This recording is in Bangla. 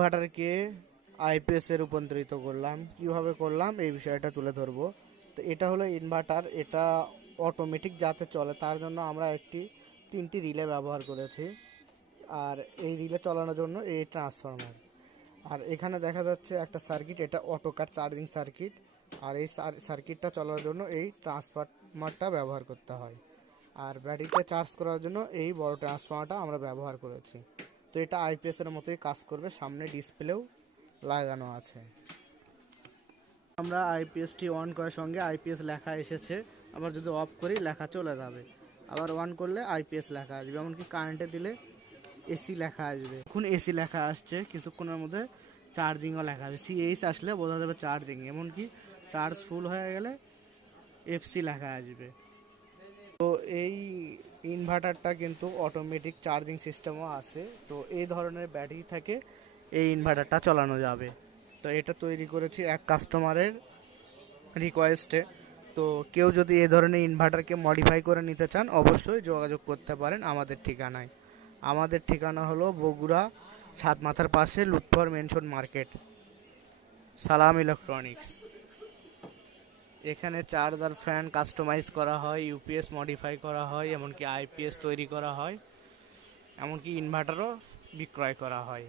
ইনভার্টারকে আইপিএসে রূপান্তরিত করলাম, কিভাবে করলাম এই বিষয়টা তুলে ধরবো। তো এটা হলো ইনভার্টার, এটা অটোমেটিক যাতে চলে তার জন্য আমরা তিনটি রিলে ব্যবহার করেছি। আর এই রিলে চালানোর জন্য এই ট্রান্সফরমার। আর এখানে দেখা যাচ্ছে একটা সার্কিট, এটা অটোকার চার্জিং সার্কিট। আর এই সার্কিটটা চালানোর জন্য এই ট্রান্সফরমারটা ব্যবহার করতে হয়। আর ব্যাটারিতে চার্জ করার জন্য এই বড় ট্রান্সফরমারটা আমরা ব্যবহার করেছি। তো এটা আইপিএসের মতোই কাজ করবে, সামনে ডিসপ্লেও লাগানো আছে। আমরা আইপিএসটি অন করার সঙ্গে আইপিএস লেখা এসেছে, আবার যদি অফ করি লেখা চলে যাবে। আবার অন করলে আইপিএস লেখা আসবে, এমনকি কারেন্টে দিলে এসি লেখা আসবে। এখন এসি লেখা আসছে, কিছুক্ষণের মধ্যে চার্জিংও লেখা আসবে। সিএইচ আসলে বোঝা যাবে চার্জিং, এমনকি চার্জ ফুল হয়ে গেলে এফসি লেখা আসবে। তো এই ইনভার্টারটা কিন্তু অটোমেটিক চার্জিং সিস্টেমও আছে। তো এই ধরনের ব্যাটারি থেকে এই ইনভার্টারটা চালানো যাবে। তো এটা তৈরি করেছি এক কাস্টমারের রিকোয়েস্টে। তো কেউ যদি এই ধরনের ইনভার্টারকে মডিফাই করে নিতে চান অবশ্যই যোগাযোগ করতে পারেন আমাদের ঠিকানায়। আমাদের ঠিকানা হলো বগুড়া সাতমাথার পাশে লুৎফর মেনশন মার্কেট, সালাম ইলেকট্রনিক্স। এখানে চার্জার, ফ্যান কাস্টমাইজ করা হয়, ইউপিএস মডিফাই করা হয়, এমনকি আইপিএস তৈরি করা হয়, এমনকি ইনভার্টারও বিক্রয় করা হয়।